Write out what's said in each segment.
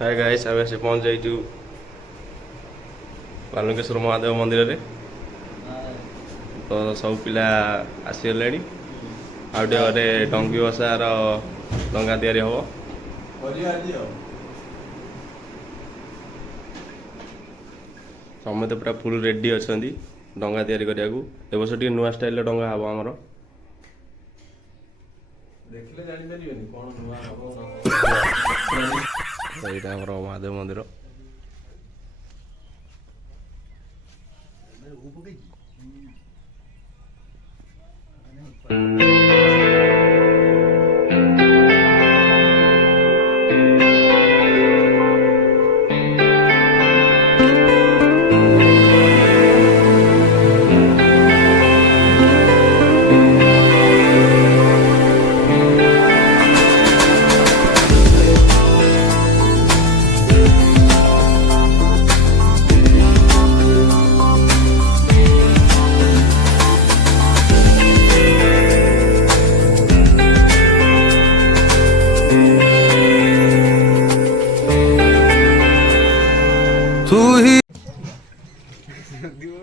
hi guys आम से पहुँच जाइचु बालुकेश्वर महादेव मंदिर रे तो सब पिला आसीगले आउटे घरे डंगी बसार डंगा तैयारी हम समस्त पूरा फुल रेडी अच्छा डंगा तैयारी करने को ए वर्ष टे नुआ स्टाइल डंगा हम आमर यहाँ आमर महादेव मंदिर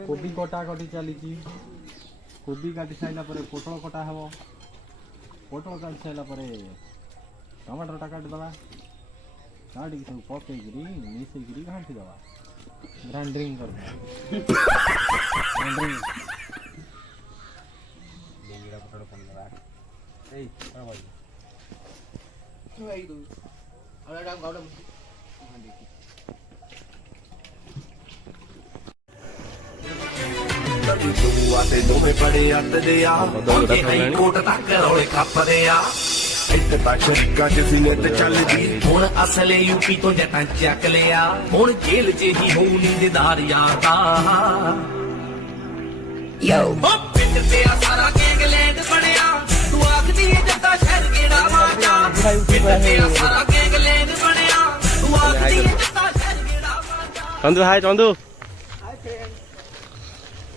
कोबी कटा कटी चली कोबी काटी साइला पोटल कटा हम पोटल काटी साइला टमाटर टा काट दवा काटी सब पकईकरी मिसईकरी घाटी दवा ग्राइंडिंग कर दोवें बड़े अटदे कोट तक रौले खपदे इत्ते तक शरीका च सीने ते चलदी हुण असले यूपी तो जटां चक लिया हुण जेल च ही हो नींददार यादा यो पिंड ते सारा गैंगलैंड बनया तू आखदी है जट्टा शहर केड़ा वाजा पिंड ते सारा गैंगलैंड बनया तू आखदी है जट्टा शहर केड़ा वाजा चंदू हाय चंदू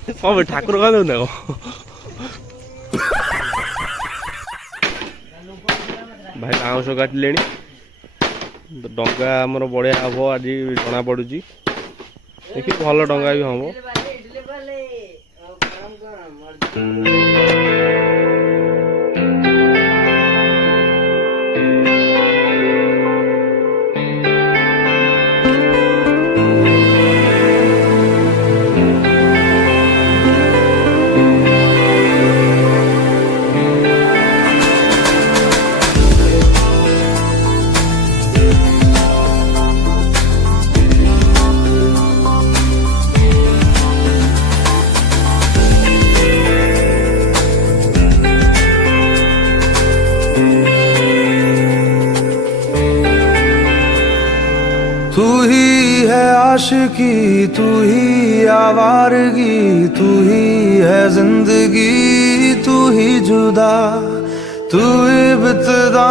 कौन ठाकुर कौन देखो भाई बाउंश काटिले तो डंगा आमर बढ़िया हम आज जना पड़ू देखिए भल डंगा भी हम तू ही है आशिकी तू ही आवारगी तू ही है जिंदगी तू ही जुदा तू इब्तिदा